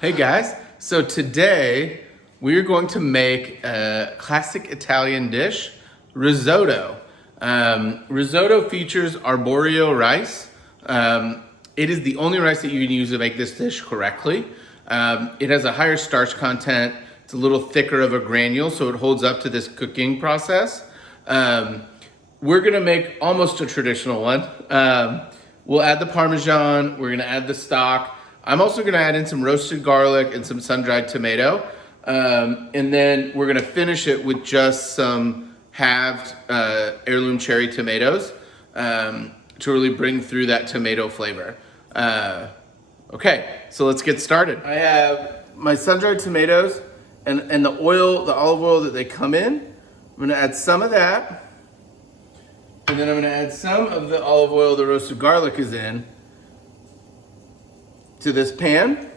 Hey guys, so today we're going to make a classic Italian dish, risotto. Risotto features arborio rice. It is the only rice that you can use to make this dish correctly. It has a higher starch content. It's a little thicker of a granule, so it holds up to this cooking process. We're gonna make almost a traditional one. We'll add the Parmesan, we're gonna add the stock. I'm also gonna add in some roasted garlic and some sun-dried tomato. And then we're gonna finish it with just some halved heirloom cherry tomatoes to really bring through that tomato flavor. Okay, so let's get started. I have my sun-dried tomatoes and the oil, the olive oil that they come in. I'm gonna add some of that. And then I'm gonna add some of the olive oil the roasted garlic is in to this pan.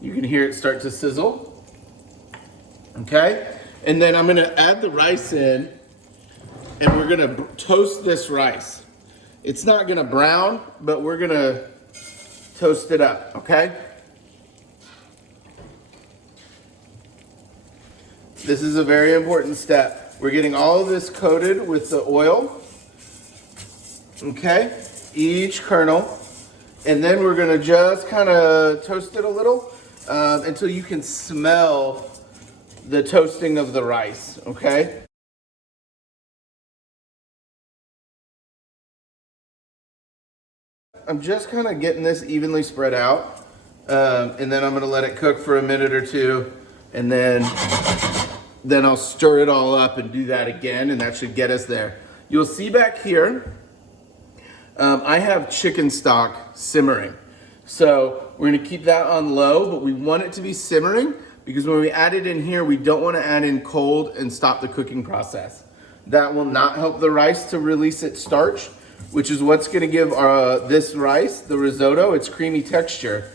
You can hear it start to sizzle. Okay, and then I'm gonna add the rice in and we're gonna toast this rice. It's not gonna brown, but we're gonna toast it up, okay? This is a very important step. We're getting all of this coated with the oil, okay? Each kernel. And then we're gonna just kind of toast it a little until you can smell the toasting of the rice, okay? I'm just kind of getting this evenly spread out. And then I'm gonna let it cook for a minute or two. And then I'll stir it all up and do that again, and that should get us there. You'll see back here, I have chicken stock simmering. So we're gonna keep that on low, but we want it to be simmering because when we add it in here, we don't wanna add in cold and stop the cooking process. That will not help the rice to release its starch, which is what's gonna give this rice, the risotto, its creamy texture.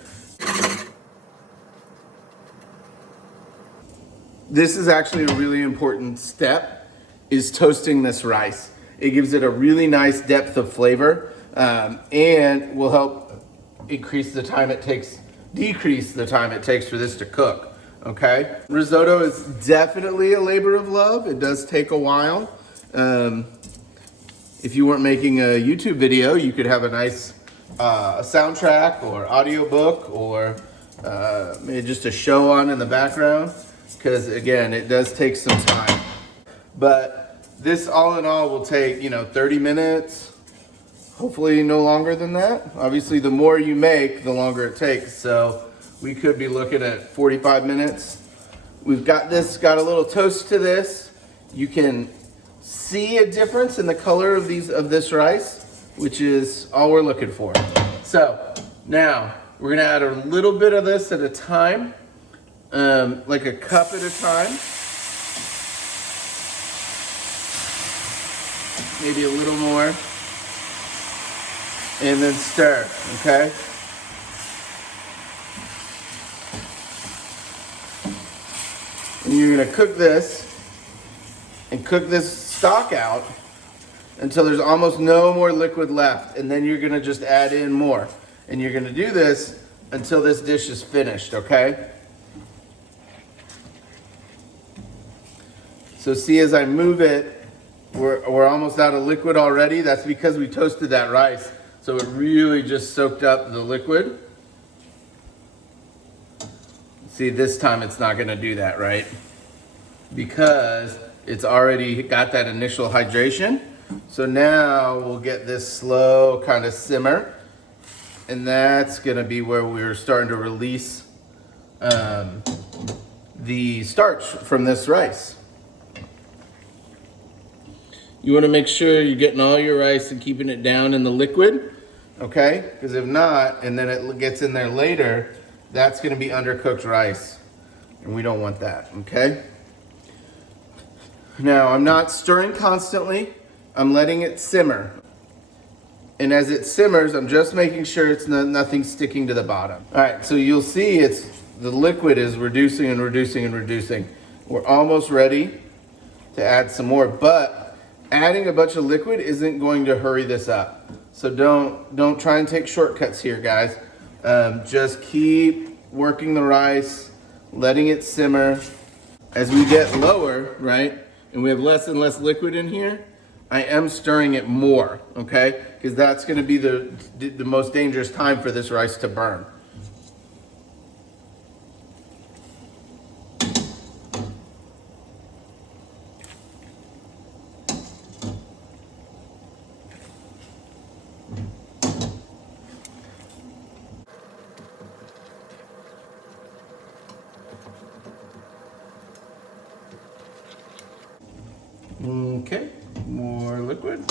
This is actually a really important step, is toasting this rice. It gives it a really nice depth of flavor and will help decrease the time it takes for this to cook, okay? Risotto is definitely a labor of love. It does take a while. If you weren't making a YouTube video, you could have a nice soundtrack or audiobook or maybe just a show on in the background, because again, it does take some time. But this all in all will take, 30 minutes, hopefully no longer than that. Obviously, the more you make, the longer it takes. So we could be looking at 45 minutes. We've got this, got a little toast to this. You can see a difference in the color of this rice, which is all we're looking for. So now we're gonna add a little bit of this at a time, like a cup at a time. Maybe a little more. And then stir, okay? And you're gonna cook this and cook this stock out until there's almost no more liquid left. And then you're gonna just add in more. And you're gonna do this until this dish is finished, okay? So see, as I move it, we're almost out of liquid already. That's because we toasted that rice. So it really just soaked up the liquid. See, this time it's not gonna do that, right? Because it's already got that initial hydration. So now we'll get this slow kind of simmer. And that's gonna be where we're starting to release the starch from this rice. You wanna make sure you're getting all your rice and keeping it down in the liquid, okay? Because if not, and then it gets in there later, that's gonna be undercooked rice. And we don't want that, okay? Now, I'm not stirring constantly. I'm letting it simmer. And as it simmers, I'm just making sure it's nothing sticking to the bottom. All right, so you'll see the liquid is reducing and reducing and reducing. We're almost ready to add some more, but adding a bunch of liquid isn't going to hurry this up. So don't try and take shortcuts here, guys. Just keep working the rice, letting it simmer. As we get lower, right, and we have less and less liquid in here, I am stirring it more, okay? Because that's gonna be the most dangerous time for this rice to burn. Okay, more liquid.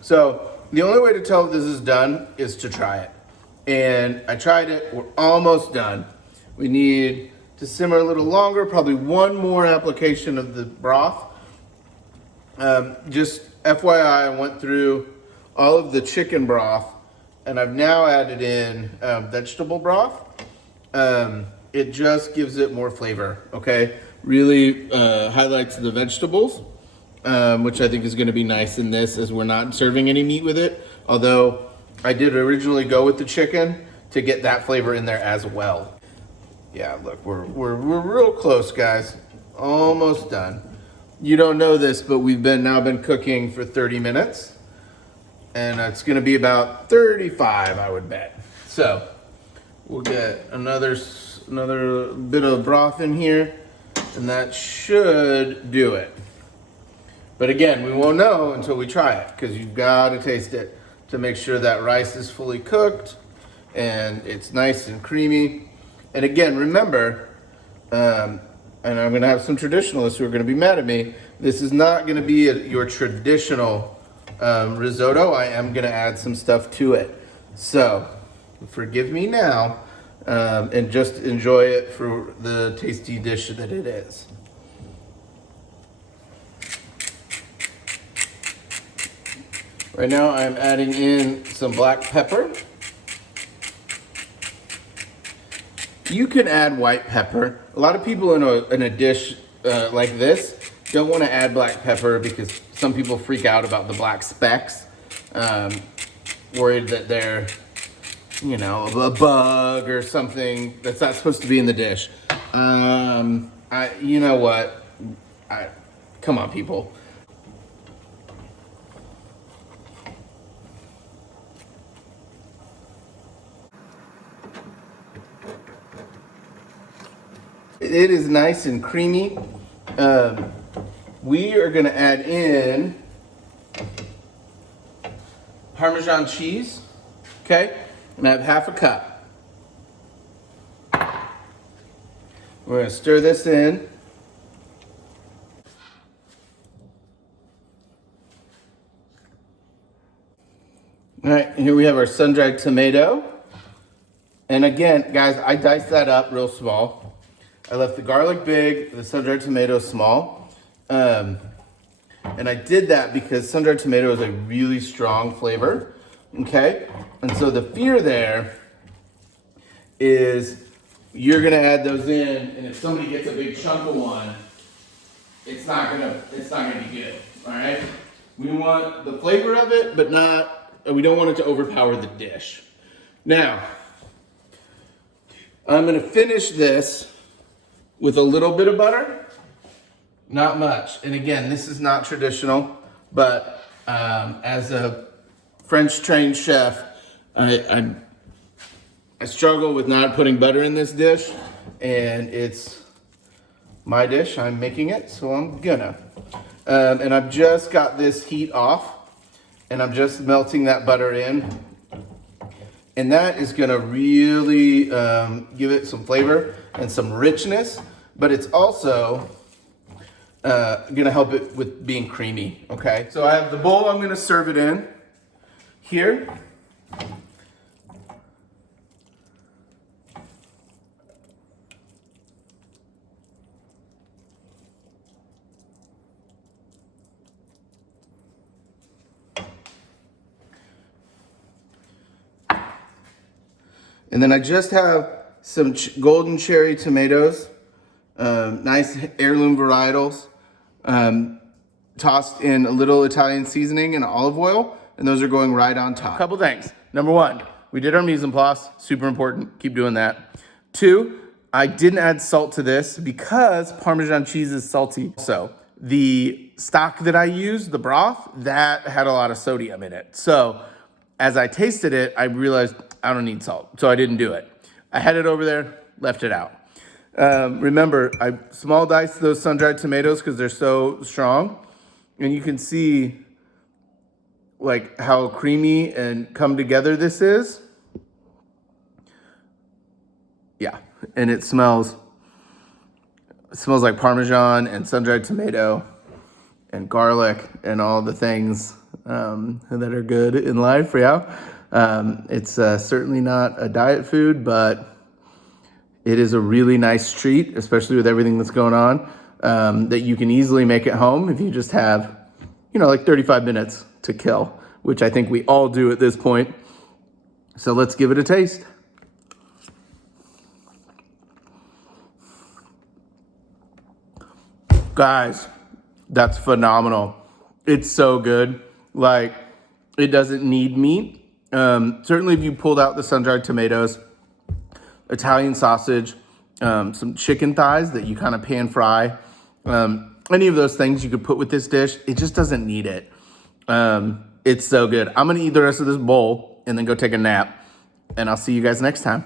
So the only way to tell if this is done is to try it. And I tried it, we're almost done. We need to simmer a little longer, probably one more application of the broth. Just FYI, I went through all of the chicken broth and I've now added in vegetable broth. It just gives it more flavor, okay? Really highlights the vegetables. Which I think is going to be nice in this, as we're not serving any meat with it. Although I did originally go with the chicken to get that flavor in there as well. Yeah, look, we're real close, guys. Almost done. You don't know this, but we've now been cooking for 30 minutes, and it's going to be about 35, I would bet. So we'll get another bit of broth in here, and that should do it. But again, we won't know until we try it, because you've got to taste it to make sure that rice is fully cooked and it's nice and creamy. And again, remember, and I'm going to have some traditionalists who are going to be mad at me, this is not going to be your traditional risotto. I am going to add some stuff to it. So forgive me now, and just enjoy it for the tasty dish that it is. Right now I'm adding in some black pepper. You can add white pepper. A lot of people in a dish like this don't want to add black pepper because some people freak out about the black specks, worried that they're, you know, a bug or something that's not supposed to be in the dish. You know what? Come on, people. It is nice and creamy. We are going to add in Parmesan cheese. Okay, and I have half a cup. We're going to stir this in. All right, here we have our sun-dried tomato. And again, guys, I diced that up real small. I left the garlic big, the sun-dried tomato small. And I did that because sun-dried tomato is a really strong flavor, okay? And so the fear there is you're gonna add those in, and if somebody gets a big chunk of one, it's not gonna be good, all right? We want the flavor of it, but we don't want it to overpower the dish. Now, I'm gonna finish this with a little bit of butter, not much. And again, this is not traditional, but as a French trained chef, I struggle with not putting butter in this dish, and it's my dish, I'm making it, so I'm gonna. And I've just got this heat off, and I'm just melting that butter in. And that is gonna really give it some flavor and some richness, but it's also gonna help it with being creamy, okay? So I have the bowl I'm gonna serve it in here. And then I just have some golden cherry tomatoes, nice heirloom varietals, tossed in a little Italian seasoning and olive oil, and those are going right on top. Couple things. Number one, we did our mise en place, super important, keep doing that. Two, I didn't add salt to this because Parmesan cheese is salty. So the stock that I used, the broth, that had a lot of sodium in it. So as I tasted it, I realized I don't need salt, so I didn't do it. I had it over there, left it out. Remember, I small diced those sun-dried tomatoes because they're so strong. And you can see like how creamy and come together this is. Yeah, and it smells like Parmesan and sun-dried tomato and garlic and all the things that are good in life, yeah. It's certainly not a diet food, but it is a really nice treat, especially with everything that's going on, that you can easily make at home if you just have, like 35 minutes to kill, which I think we all do at this point. So let's give it a taste. Guys, that's phenomenal. It's so good. Like, it doesn't need meat. Certainly if you pulled out the sun-dried tomatoes, Italian sausage, some chicken thighs that you kind of pan fry, any of those things you could put with this dish, it just doesn't need it. It's so good. I'm gonna eat the rest of this bowl and then go take a nap, and I'll see you guys next time.